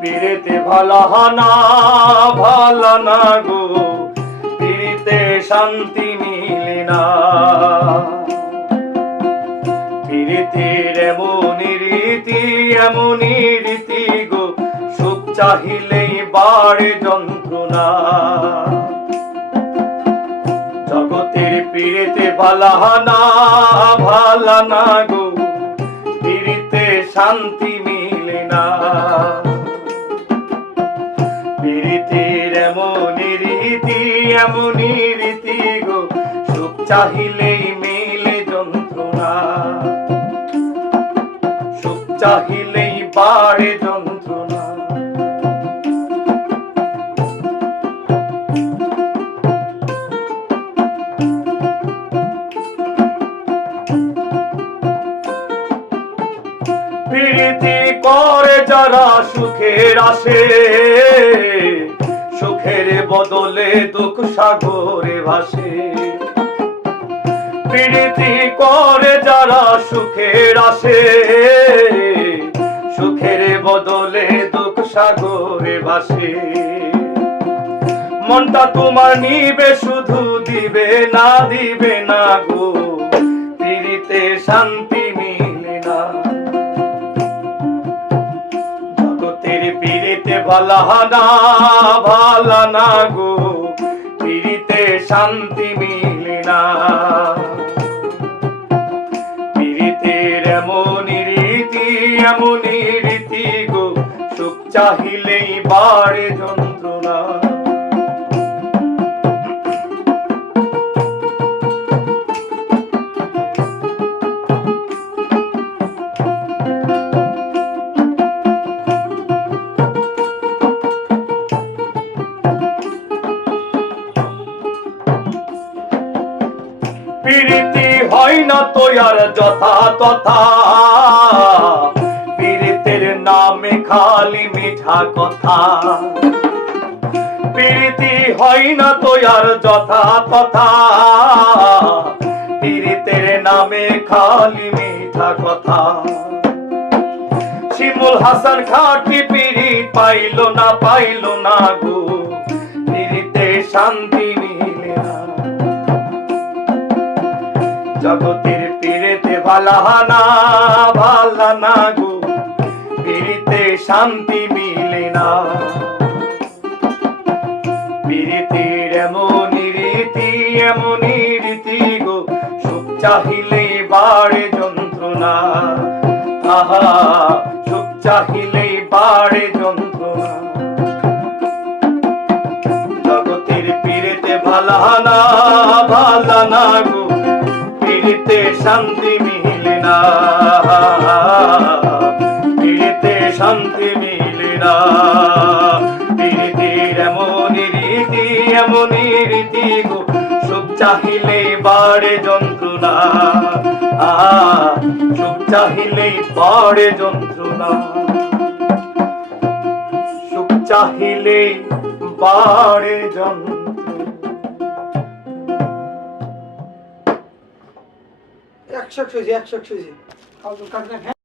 পিড়িতে ভালা না ভালা না গো, পিড়িতে শান্তি মিলে না। পিড়িতের এমনই রীতি গো, সুখ চাহিলেই বাড়ে যন্ত্রণা। জগতের পিড়িতে ভালা না গো, পিড়িতে শান্তি মিলে না। পিড়িতের এমনই রীতি গো, সুখ চাহিলেই মিলে যন্ত্রণা, সুখ চাহিলেই বাড়ে যন্ত্রণা। পিড়িতি করে যারা সুখের আসে, সুখের বদলে দুঃখ সাগরে ভাসে। পিড়িতি করে যারা সুখের আসে, সুখের বদলে দুঃখ সাগরে ভাসে। মনটা তোমার নিবে শুধু, দিবে না গো, পিড়িতে শান্তি মিলে না। জগতের পিড়িতে ভালা না গো, পিড়িতে শান্তি মিলে না। পিড়িতের এমনই রীতি গো, সুখ চাহিলেই বাড়ে যন্ত্রণা। পিড়িতি হয় না তো আর যথা তথা, পিড়িতের নামে খালি মিঠা কথা। পিড়িতি হয় না তো আর যথা তথা, পিড়িতের নামে খালি মিঠা কথা। শিমুল হাসান খাঁটি পিড়িত পাইলো না গো, পিড়িতে শান্তি মিলে না। জগতের পিড়িতে ভালা না গো, পিড়িতে শান্তি মিলে না। পিড়িতের এমনই রীতি গো, সুখ চাহিলেই বাড়ে যন্ত্রণা। আহা, সুখ চাহিলেই বাড়ে যন্ত্রণা। জগতের পিড়িতে ভালা না গো, পিড়িতে শান্তি মিলে না। পিড়িতে শান্তি মিলে না। পিড়িতের এমনই রীতি গো, সুখ চাহিলেই বাড়ে যন্ত্রণা। সুখ চাহিলেই বাড়ে যন্ত্রণা, সুখ চাহিলেই বাড়ে যন্ত্রণা। একশো 100